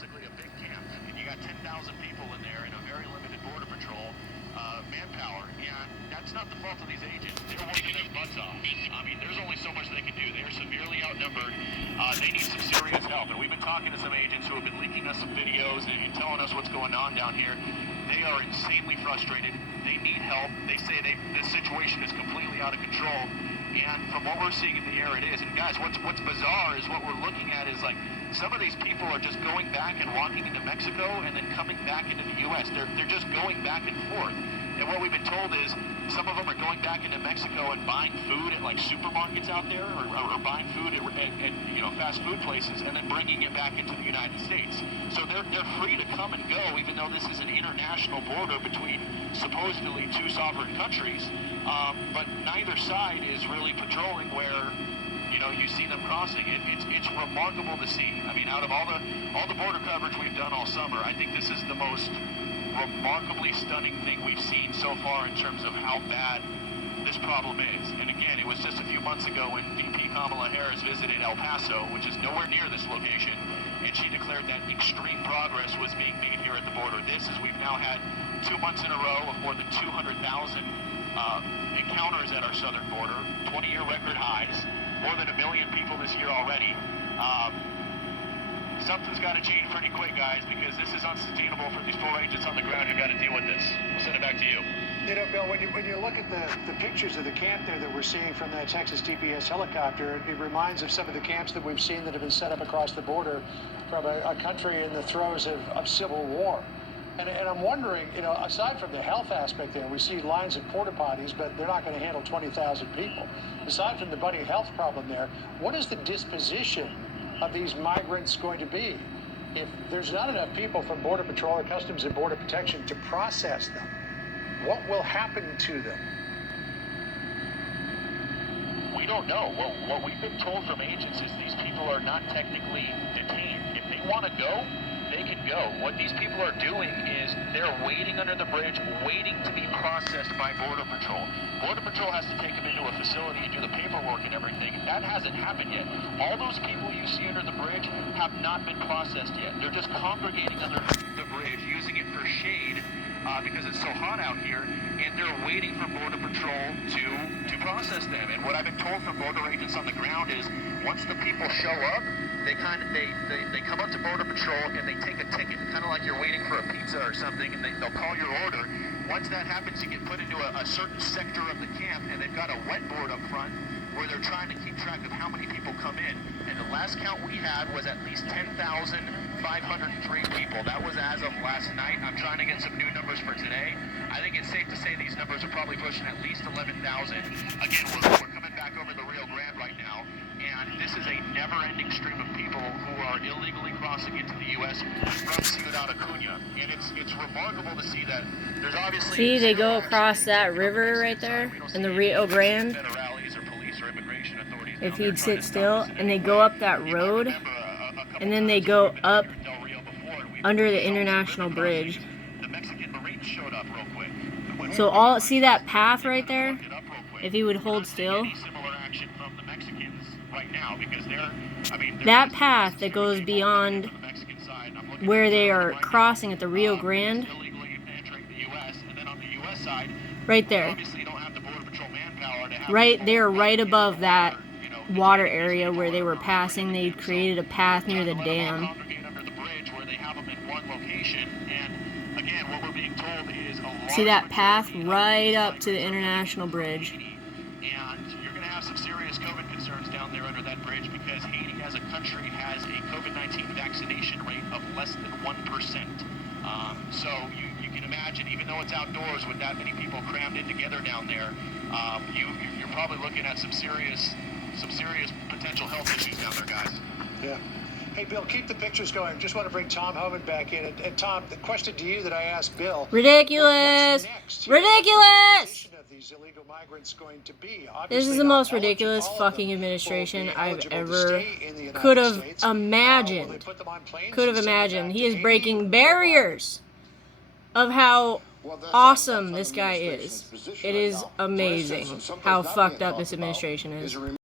basically a big camp, and you got 10,000 people in there in a very limited border patrol manpower, and that's not the fault of these agents. They're working their butts off. I mean, there's only so much they can do. They're severely outnumbered. They need some serious help, and we've been talking to some agents who have been leaking us some videos and telling us what's going on down here. They are insanely frustrated. They need help. They say this situation is completely out of control. And from what we're seeing in the air, it is. And guys, what's bizarre is what we're looking at is like some of these people are just going back and walking into Mexico and then coming back into the U.S. They're just going back and forth. And what we've been told is some of them are going back into Mexico and buying food at like supermarkets out there, or buying food at fast food places, and then bringing it back into the United States. So they're free to come and go, even though this is an international border between supposedly two sovereign countries. But neither side is really patrolling where you see them crossing. It's remarkable to see. I mean, out of all the border coverage we've done all summer, I think this is the most remarkably stunning thing we've seen so far in terms of how bad this problem is. And again, it was just a few months ago when VP Kamala Harris visited El Paso, which is nowhere near this location, and she declared that extreme progress was being made here at the border. This is, we've now had 2 months in a row of more than 200,000 encounters at our southern border, 20-year record highs, more than 1 million people this year already. Something's got to change pretty quick, guys, because this is unsustainable for these poor agents on the ground who got to deal with this. We'll send it back to you. You know, Bill, when you look at the pictures of the camp there that we're seeing from that Texas DPS helicopter, it reminds of some of the camps that we've seen that have been set up across the border from a country in the throes of civil war. And I'm wondering, aside from the health aspect there, we see lines of porta potties, but they're not going to handle 20,000 people. Aside from the budding health problem there, what is the disposition of these migrants going to be if there's not enough people from Border Patrol or Customs and Border Protection to process them? What will happen to them? We don't know. Well, what we've been told from agents is these people are not technically detained. If they want to go, they can go. What these people are doing is they're waiting under the bridge, waiting to be processed by Border Patrol. Border Patrol has to take them into a facility and do the paperwork and everything. That hasn't happened yet. All those people you see under the bridge have not been processed yet. They're just congregating under the bridge, using it for shade because it's so hot out here, and they're waiting for Border Patrol to process them. And what I've been told from border agents on the ground is once the people show up, they come up to Border Patrol and they take a ticket, kind of like you're waiting for a pizza or something, and they'll call your order. Once that happens, you get put into a certain sector of the camp, and they've got a wet board up front where they're trying to keep track of how many people come in. And the last count we had was at least 10,503 people. That was as of last night. I'm trying to get some new numbers for today. I think it's safe to say these numbers are probably pushing at least 11,000. Again, we're coming back over the Rio Grande right now, and this is a never-ending stream of people who are illegally crossing into the U.S. from Ciudad Acuña. And it's remarkable to see that there's obviously... See, they go across that river right there in the Rio Grande. If he'd sit still, and they go up that road, and then they go up under the international bridge. So see that path right there? If he would hold still. That path that goes beyond where they are crossing at the Rio Grande. Right there. Right there, right above that water area where they were passing. They created a path near the dam. See that path right up to the international bridge. And you're going to have some serious COVID concerns down there under that bridge because Haiti as a country has a COVID-19 vaccination rate of less than 1%. So you can imagine, even though it's outdoors with that many people crammed in together down there, you're probably looking at some serious potential health issues down there, guys. Yeah. Hey, Bill, keep the pictures going. Just want to bring Tom Homan back in. And Tom, the question to you that I asked Bill. Ridiculous! Ridiculous! This is the most ridiculous fucking administration I've ever could have imagined. He is breaking barriers of how awesome this guy is. It is amazing how fucked up this administration is.